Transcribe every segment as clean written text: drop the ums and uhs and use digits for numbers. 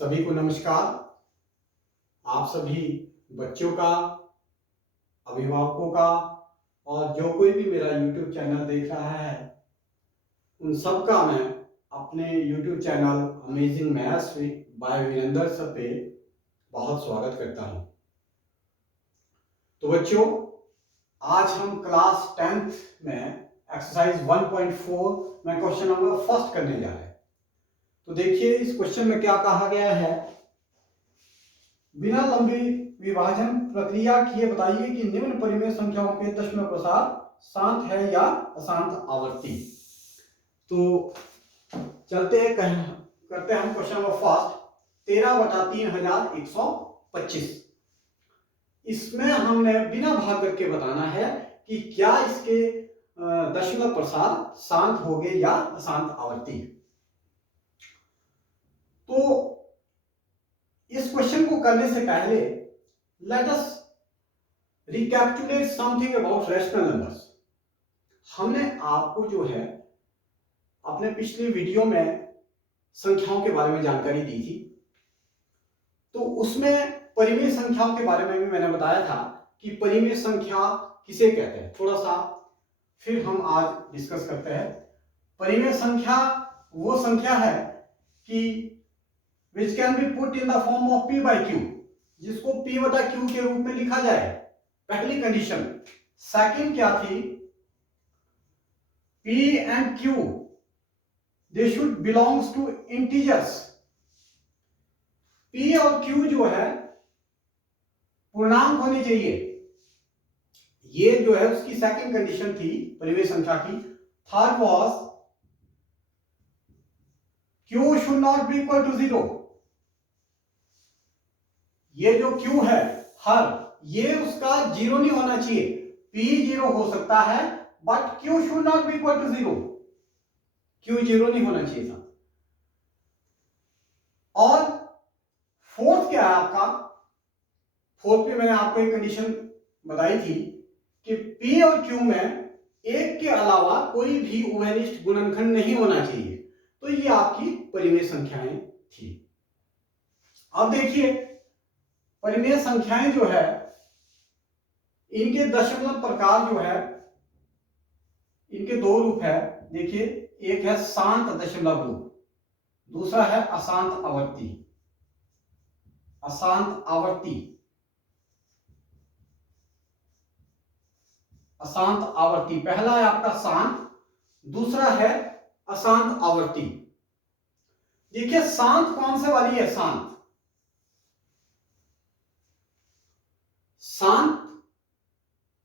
सभी को नमस्कार। आप सभी बच्चों का, अभिभावकों का और जो कोई भी मेरा YouTube चैनल देख रहा है उन सब का मैं अपने YouTube channel amazing maths by Virendra sir पे बहुत स्वागत करता हूं। तो बच्चों, आज हम क्लास 10th में एक्सरसाइज 1.4 में क्वेश्चन नंबर फर्स्ट करने जा रहे हैं। तो देखिए इस क्वेश्चन में क्या कहा गया है। बिना लंबी विभाजन प्रक्रिया किए बताइए कि निम्न परिमेय संख्याओं के दशमलव प्रसार शांत है या अशांत आवर्ती। तो चलते हैं करते हैं हम क्वेश्चन नंबर फर्स्ट। 13/3125 इसमें हमने बिना भाग करके बताना है कि क्या इसके दशमलव प्रसार शांत होंगे या अशांत आवर्ती। तो इस क्वेश्चन को करने से पहले let us recapitulate something about rational numbers. हमने आपको जो है अपने पिछले वीडियो में संख्याओं के बारे में जानकारी दी थी। तो उसमें परिमेय संख्याओं के बारे में भी मैंने बताया था कि परिमेय संख्या किसे कहते हैं। थोड़ा सा फिर हम आज डिस्कस करते हैं। परिमेय संख्या वो संख्या है कि which can be put in the form of p by q, जिसको p बटा q के रूप में लिखा जाए, पहली कंडीशन। सेकंड क्या थी, p and q they should belongs to integers। p और q जो है पूर्णांक होने चाहिए। ये जो है उसकी सेकंड कंडीशन थी परिमेय संख्या की। Third was q should not be equal to 0। ये जो q है हर, ये उसका 0 नहीं होना चाहिए। p 0 हो सकता है but q should not be equal to 0। q 0 नहीं होना चाहिए था। और फोर्थ क्या है आपका, फोर्थ पे मैंने आपको एक कंडीशन बताई थी कि p और q में एक के अलावा कोई भी उभयनिष्ठ गुणनखंड नहीं होना चाहिए। तो ये आपकी परिमेय संख्याएं थी। अब देखिए परिमेय संख्याएं जो है इनके दशमलव प्रकार जो है, इनके दो रूप है। देखिए एक है शांत दशमलव रूप, दूसरा है अशांत आवर्ती। अशांत आवर्ती, अशांत आवर्ती पहला है आपका शांत, दूसरा है अशांत आवर्ती। देखिए शांत कौन से वाली है, शांत। शांत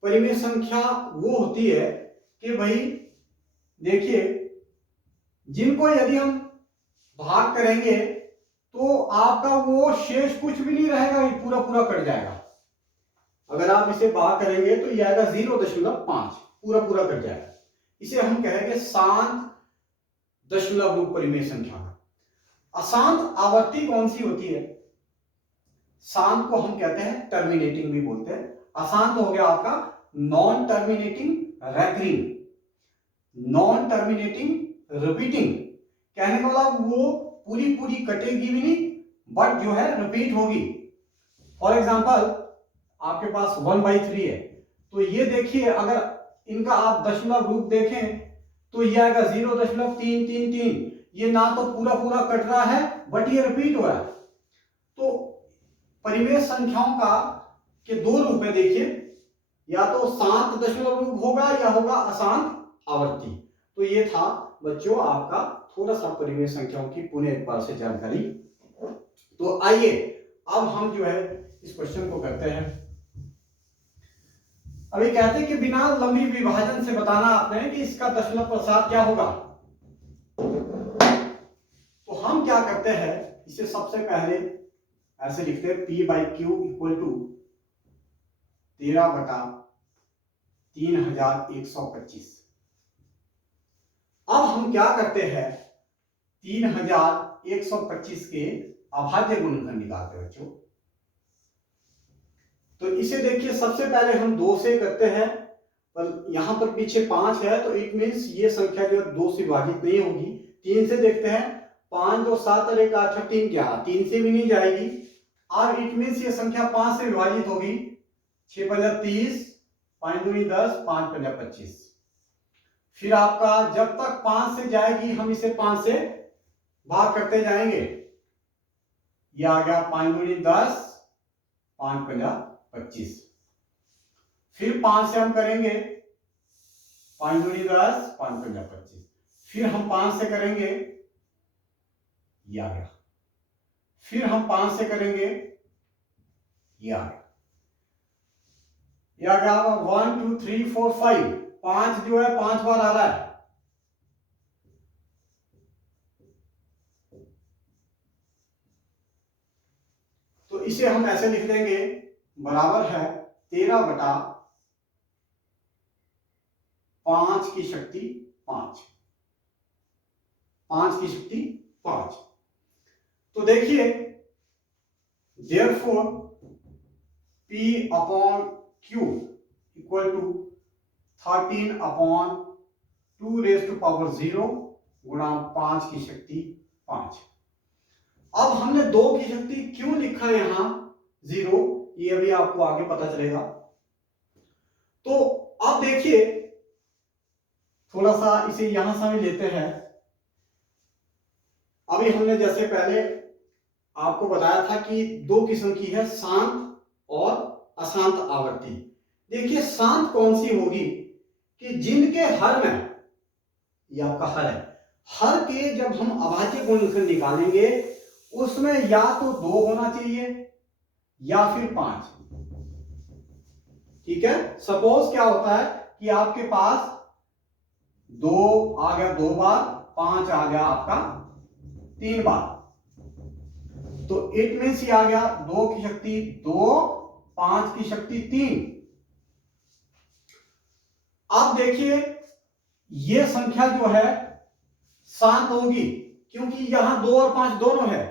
परिमेय संख्या वो होती है कि भाई देखिए जिनको यदि हम भाग करेंगे तो आपका वो शेष कुछ भी नहीं रहेगा, ये पूरा पूरा कट जाएगा। अगर आप इसे भाग करेंगे तो ये आएगा 0.5, पूरा पूरा कट जाएगा। इसे हम कहेंगे शांत दशमलव रूप परिमेय संख्या। अशांत आवर्ती कौन सी होती है, शांत को हम कहते हैं टर्मिनेटिंग भी बोलते हैं। अशांत हो गया आपका non terminating recurring, non terminating repeating. कहने का मतलब वो पूरी पूरी कटेगी भी नहीं बट जो है रिपीट होगी। फॉर एग्जांपल आपके पास 1/3 है, तो ये देखिए अगर इनका आप दशमलव रूप देखें तो ये आएगा 0.333। ये ना तो पूरा पूरा कट रहा है बट ये रिपीट हो रहा है। तो परिमेय संख्याओं का के दो रूप है। देखिए या तो शांत दशमलव रूप होगा या होगा अशांत आवर्ती। तो ये था बच्चों आपका थोड़ा सा परिमेय संख्याओं की पुनः एक बार से जानकारी। तो आइए अब हम जो है इस क्वेश्चन को करते हैं। अभी कहते हैं कि बिना लंबी विभाजन से बताना आपने कि इसका दशमलव प्रसार क्या होगा। तो हम क्या करते हैं, इसे सबसे पहले ऐसे लिखते हैं p by q equal to 13/3125। अब हम क्या करते हैं, 3125 के अभाज्य गुणनखंड निकालते हैं बच्चों। तो इसे देखिए सबसे पहले हम 2 से करते हैं, पर यहां पर पीछे 5 है तो इट मींस ये संख्या जो है 2 से विभाजित नहीं होगी। 3 से देखते हैं, 5 2 7 और 1 8 3 क्या 3 से भी नहीं जाएगी। अब इट मीन्स ये संख्या 5 से विभाजित होगी। 6 पंजा 30, 5 दूनी 10, 5 पंजा 25। फिर आपका जब तक 5 से जाएगी हम इसे 5 से भाग करते जाएंगे। ये आ गया 5 दूनी 10, 5 पंजा 25। फिर 5 से हम करेंगे 5 दूनी 10, 5 पंजा 25। फिर हम 5 से करेंगे, ये आ गया। फिर हम 5 से करेंगे, ये आ गया। ये आ गया 1 2 3 4 5। 5 जो है 5 बार आ रहा है। तो इसे हम ऐसे लिख देंगे, बराबर है 13 बटा 5 की शक्ति 5। 5 की शक्ति 5। तो देखिए therefore P upon Q equal to 13 upon 2 raise to power 0 गुणा 5 की शक्ति 5। अब हमने 2 की शक्ति क्यों लिखा यहां 0, ये अभी आपको आगे पता चलेगा। तो अब देखिए थोड़ा सा इसे यहां से लेते हैं। अभी हमने जैसे पहले आपको बताया था कि 2 किस्म की है, शांत और अशांत आवर्ती। देखिए शांत कौन सी होगी कि जिनके हर में, ये आपका हर है, हर के जब हम अभाज्य गुणनखंड निकालेंगे उसमें या तो 2 होना चाहिए या फिर 5। ठीक है। सपोज क्या होता है कि आपके पास 2 आ गया 2 बार, 5 आ गया आपका 3 बार। तो इट मीन्स ये आ गया 2 की शक्ति 2, 5 की शक्ति 3। अब देखिए ये संख्या जो है शांत होगी क्योंकि यहां 2 और 5 दोनों है।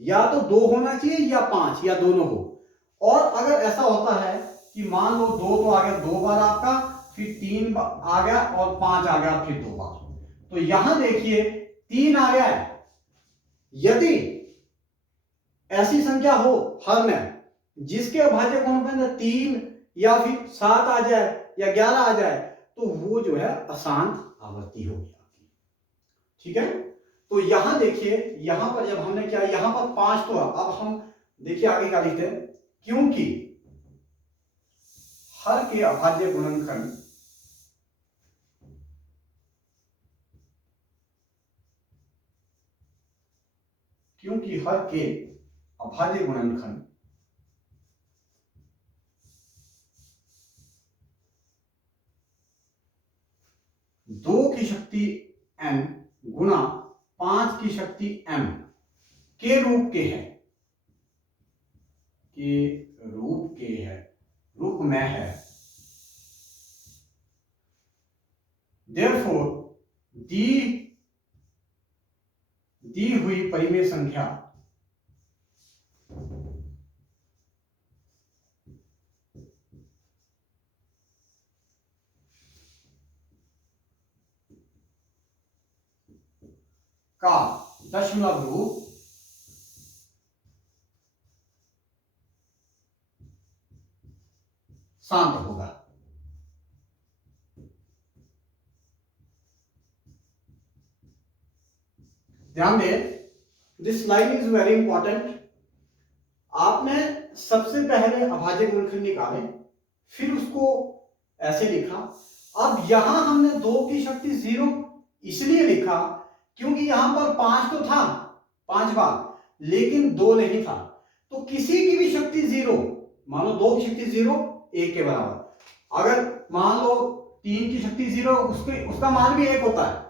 या तो 2 होना चाहिए या 5, या दोनों हो। और अगर ऐसा होता है कि मान लो 2 तो आ गया 2 बार आपका, फिर 3 आ गया और 5 आ गया फिर 2 बार, तो यहां देखिए 3 आ गया है। यदि ऐसी संख्या हो हर में जिसके अभाज्य गुणनखंड 3 या फिर 7 आ जाए या 11 आ जाए, तो वो जो है अशांत आवर्ती होगी आपकी। ठीक है। तो यहां देखिए, यहां पर जब हमने क्या, यहां पर 5 तो अब हम देखिए आगे क्या लिखते हैं, क्योंकि हर के अभाज्य गुणनखंड क्योंकि हर के अभाज्य गुणनखंड 2 की शक्ति n गुणा 5 की शक्ति m के रूप के हैं, रूप में है। Therefore दी हुई परिमेय संख्या का दशमलव रूप शांत होगा। ध्यान दें, this line is very important. आपने सबसे पहले अभाज्य गुणनखंड निकाले, फिर उसको ऐसे लिखा। अब यहां हमने 2 की शक्ति 0 इसलिए लिखा क्योंकि यहां पर 5 तो था 5 बार, लेकिन 2 नहीं था। तो किसी की भी शक्ति 0, मान लो 2 की शक्ति 0 1 के बराबर। अगर मान लो 3 की शक्ति 0, उसका मान भी 1 होता है।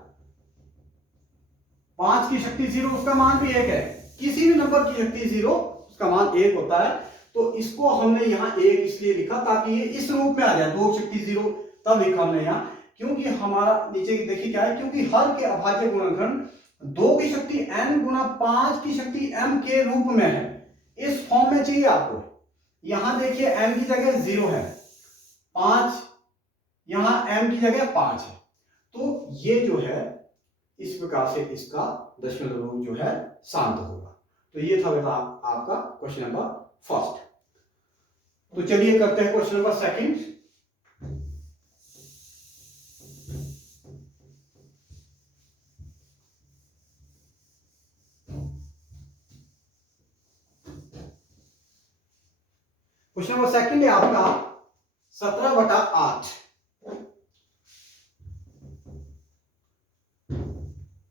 5 की शक्ति 0, उसका मान भी 1 है। किसी भी नंबर की शक्ति 0, उसका मान 1 होता है। तो इसको हमने यहाँ 1 इसलिए लिखा ताकि ये इस रूप में आ जाए। 2 शक्ति 0 तब लिखा हमने यहाँ, क्योंकि हमारा नीचे देखिए क्या है, क्योंकि हर के अभाज्य गुणनखंड 2 की शक्ति n गुणा 5 की शक्ति m के रूप में है। इस फॉर्म में चाहिए आपको। यहां देखिए n की जगह 0 है, 5 यहां m की जगह 5 है। तो ये जो है इस प्रकार से इसका दशमलव रूप जो है शांत होगा। तो ये था बेटा आपका क्वेश्चन नंबर फर्स्ट। तो चलिए करते हैं question number second. Question number second है आपका 17/8।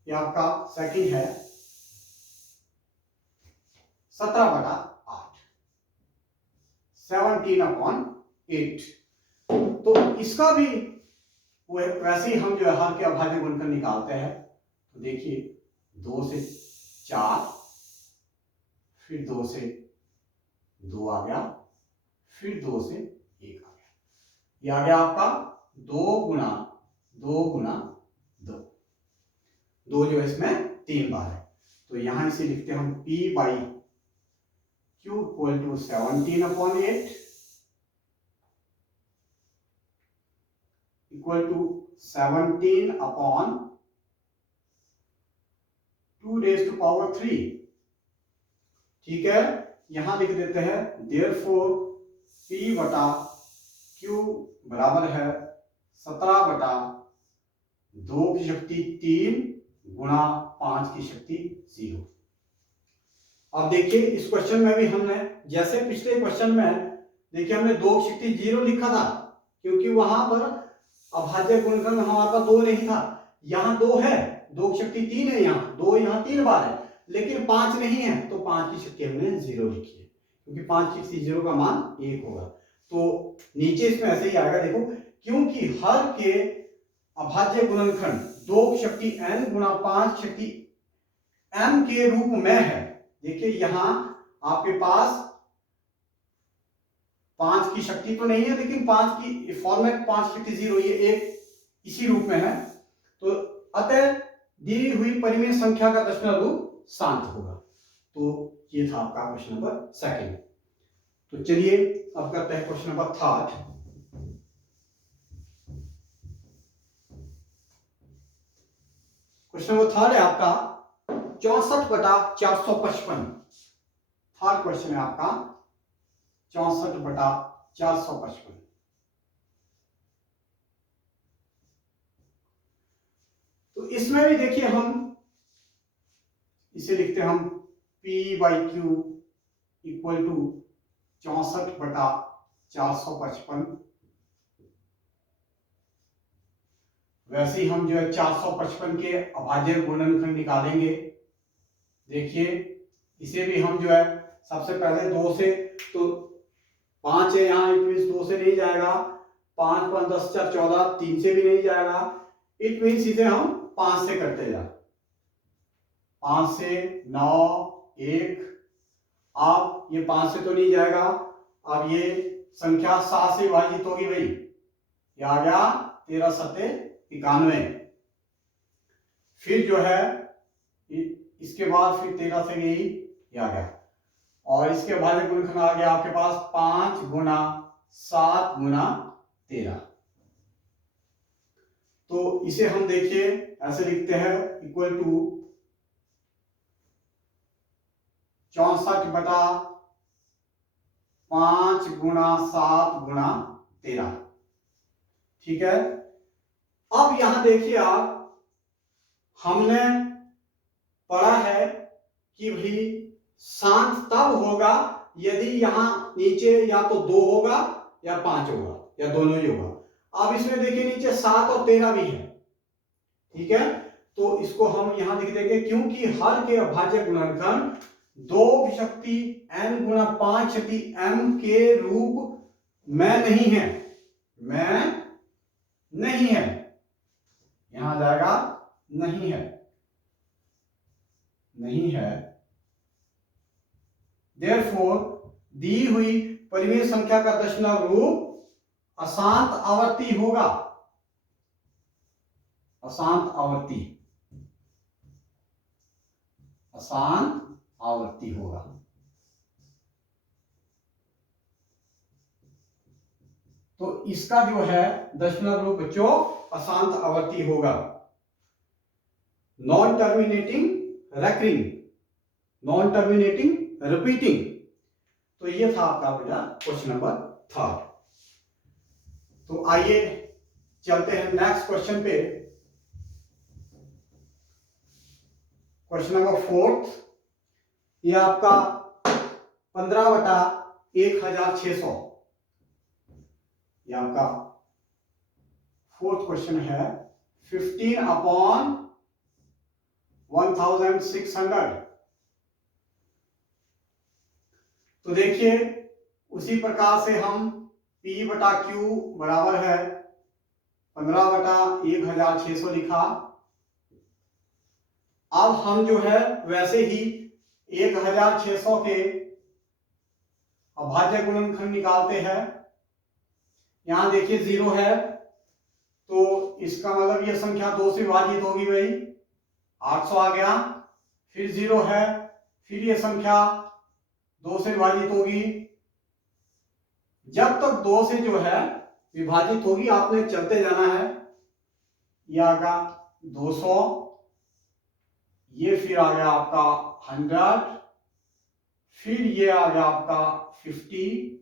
ये आपका सेकंड है 17/8, 17/8। तो इसका भी वैसे ही हम जो है हर के अभाज्य गुणनखंड निकालते हैं। तो देखिए 2 से 4, फिर 2 से 2 आ गया, फिर 2 से 1 आ गया। ये आ गया आपका 2 गुना 2 गुना 2। 2 जो है इसमें 3 बार है। तो यहां इसे लिखते हैं हम P by Q equal to 17/8 equal to 17/2⁻³ ठीक है। यहां लिख देते हैं देयरफॉर P बटा Q बराबर है 17/2 की शक्ति 3 गुणा 5 की शक्ति 0। अब देखिए इस क्वेश्चन में भी हमने जैसे पिछले क्वेश्चन में देखिए हमने 2 की शक्ति 0 लिखा था, क्योंकि वहां पर अभाज्य गुणनखंड में हमारे पास 2 नहीं था। यहाँ 2 है, 2 की शक्ति 3 है, यहाँ 2 यहाँ 3 बार है, लेकिन 5 नहीं है, तो 5 की शक्ति हमने 0 लिखी है, क्योंकि 5 की शक्ति 0 का मान 1 होगा। तो नीचे इसमें ऐसे ही आएगा, देखो क्योंकि हर के अभाज्य गुणनखंड 2 की शक्ति n गुणा 5 की शक्ति m के रूप में है। देखिए यहां आपके पास 5 की शक्ति तो नहीं है, लेकिन 5 की फॉर्मेट 5 की शक्ति 0 ये एक इसी रूप में है। तो अतः दी हुई परिमेय संख्या का दशमलव रूप शांत होगा। तो ये था आपका क्वेश्चन नंबर सेकंड। तो चलिए अब करते हैं question number third. Question number third है आपका 64/455। थर्ड क्वेश्चन है आपका 64/455। तो इसमें भी देखिए हम इसे लिखते हैं हम P by Q equal to 64/455। वैसे ही हम जो है 455 के अभाज्य गुणनखंड निकालेंगे। देखिए इसे भी हम जो है सबसे पहले 2 से, तो 5 है यहाँ, 2 से नहीं जाएगा, 5 5 10 4 14, 3 से भी नहीं जाएगा, इट मीन सीधे हम 5 से करते जा, 5 से 9 1। अब ये 5 से तो नहीं जाएगा, अब ये संख्या 7 से विभाजित होगी भाई, ये आ गया 13 सत्ते 91। फिर जो है इसके बाद फिर 13 से गई, ये आ गया, और इसके भाज्य गुणनखंड आ गया आपके पास 5 गुना 7 गुना 13। तो इसे हम देखिए ऐसे लिखते हैं इक्वल टू 64/5 गुना 7 गुना 13। ठीक है। अब यहां देखिए आप, हमने पढ़ा है कि भाई शांत तब होगा यदि यहां नीचे या तो 2 होगा या 5 होगा या दोनों ही होगा। अब इसमें देखिए नीचे 7 और 13 भी है। ठीक है, तो इसको हम यहां लिख देंगे, क्योंकि हर के अभाज्य गुणनखंड 2 की शक्ति n गुणा 5 शक्ति m के रूप में नहीं है, में नहीं है, यहां जाएगा नहीं है, नहीं है। देयरफॉर दी हुई परिमेय संख्या का दशमलव रूप अशांत आवर्ती होगा, अशांत आवर्ती, अशांत आवर्ती होगा। तो इसका जो है दशमलव रूप बच्चों अशांत आवर्ती होगा। Non terminating recurring, non terminating repeating. तो ये था आपका बेटा क्वेश्चन नंबर 3। तो आइए चलते हैं नेक्स्ट क्वेश्चन पे। क्वेश्चन नंबर 4, ये आपका 15/1600, ये आपका 4th क्वेश्चन है। 15/1600। तो देखिए उसी प्रकार से हम P/Q बराबर है 15/1600 लिखा। अब हम जो है वैसे ही 1600 के अभाज्य गुणनखंड निकालते हैं। यहां देखिए 0 है तो इसका मतलब ये संख्या 2 से विभाजित होगी भाई, 800 आ गया। फिर 0 है, फिर ये संख्या 2 से विभाजित होगी। जब तक 2 से जो है विभाजित होगी आपने चलते जाना है। ये आ गया 200, ये फिर आ गया आपका 100, फिर ये आ गया आपका 50,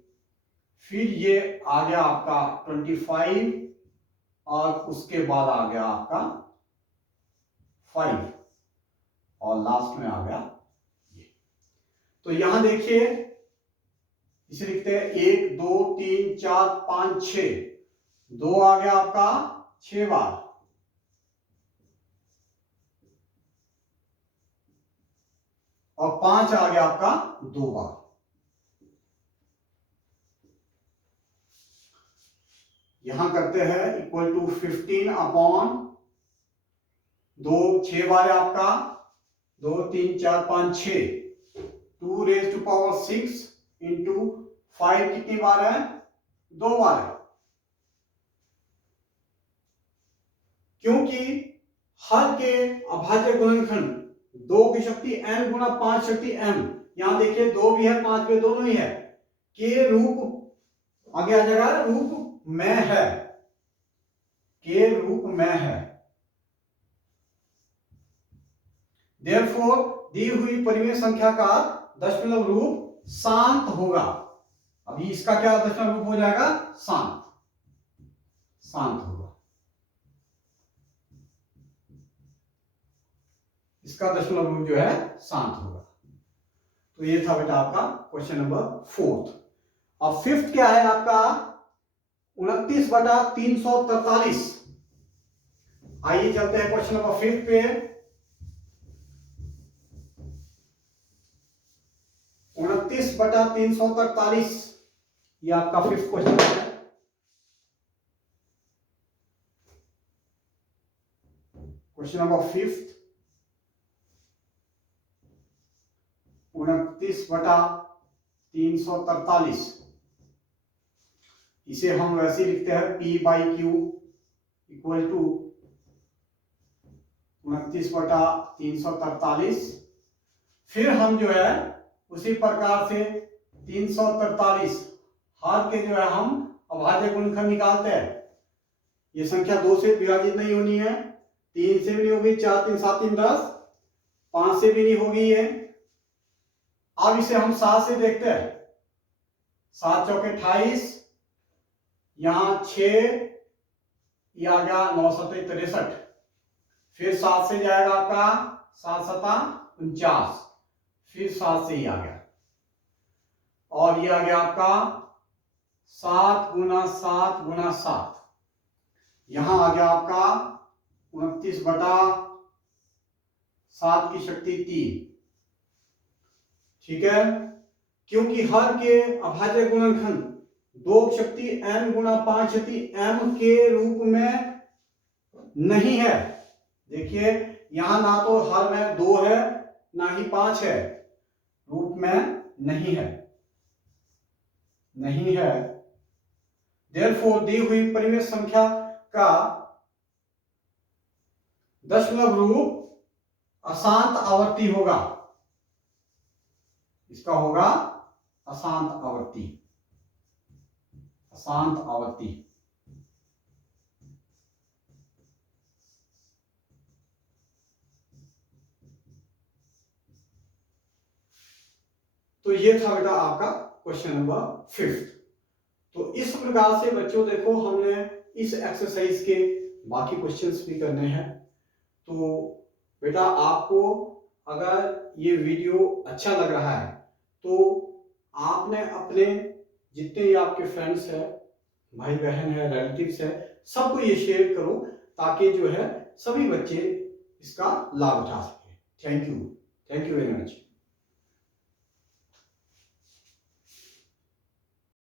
फिर ये आ गया आपका 25 और उसके बाद आ गया आपका 5 और लास्ट में आ गया ये। तो यहां देखिए इसे लिखते हैं 1 2 3 4 5 6, 2 आ गया आपका 6 बार और 5 आ गया आपका 2 बार। यहां करते हैं इक्वल टू 15/2, 6 बार है आपका, 2 3 4 5 6, 2⁶ इंटू 5 कितनी बार है, 2 बार है। क्योंकि हर के अभाज्य गुणनखंड 2 की शक्ति n गुणा 5 शक्ति m, यहां देखिए 2 भी है 5 भी, दोनों ही है, के रूप आगे आ जाएगा, रूप में है, के रूप में है। देयरफॉर दी हुई परिमेय संख्या का दशमलव रूप शांत होगा। अभी इसका क्या दशमलव रूप हो जाएगा, शांत, शांत होगा। इसका दशमलव रूप जो है शांत होगा। तो ये था बेटा आपका क्वेश्चन नंबर 4। अब 5th क्या है आपका 29/343। आइए चलते हैं क्वेश्चन नंबर 5 पे। 29/343 ये आपका 5th क्वेश्चन है। Question number 5th 29/343। इसे हम वैसे लिखते हैं P/Q इक्वल टू 29/343। फिर हम जो है उसी प्रकार से 343 हाथ के जो है हम अभाज्य गुणनखंड निकालते हैं। ये संख्या 2 से विभाजित नहीं होनी है, 3 से भी नहीं होगी, 4 3 7 3 10, 5 से भी नहीं होगी ये। अब इसे हम 7 से देखते हैं। 7 चौके 28, यहां 6, ये आ गया 9 7 63, फिर 7 से जाएगा आपका 7 7 49, फिर 7 से ही आ गया और ये आ गया आपका 7 गुना 7 गुना 7, यहां आ गया आपका 29/7 की शक्ति 3। ठीक है, क्योंकि हर के अभाज्य गुणनखंड 2 की शक्ति n गुना 5 शक्ति m के रूप में नहीं है। देखिए यहां ना तो हर में 2 है ना ही 5 है, रूप में नहीं है, नहीं है। देयरफॉर दी हुई परिमेय संख्या का दशमलव रूप अशांत आवर्ती होगा। इसका होगा अशांत आवर्ती, अशांत आवर्ती। तो ये था बेटा आपका क्वेश्चन नंबर 5। तो इस प्रकार से बच्चों देखो हमने इस एक्सरसाइज के बाकी क्वेश्चंस भी करने हैं। तो बेटा आपको अगर ये वीडियो अच्छा लग रहा है तो आपने अपने जितने भी आपके फ्रेंड्स हैं, भाई बहन है, रिलेटिव्स है, सबको ये शेयर करो ताकि जो है सभी बच्चे इसका लाभ उठा सके। Thank you very much.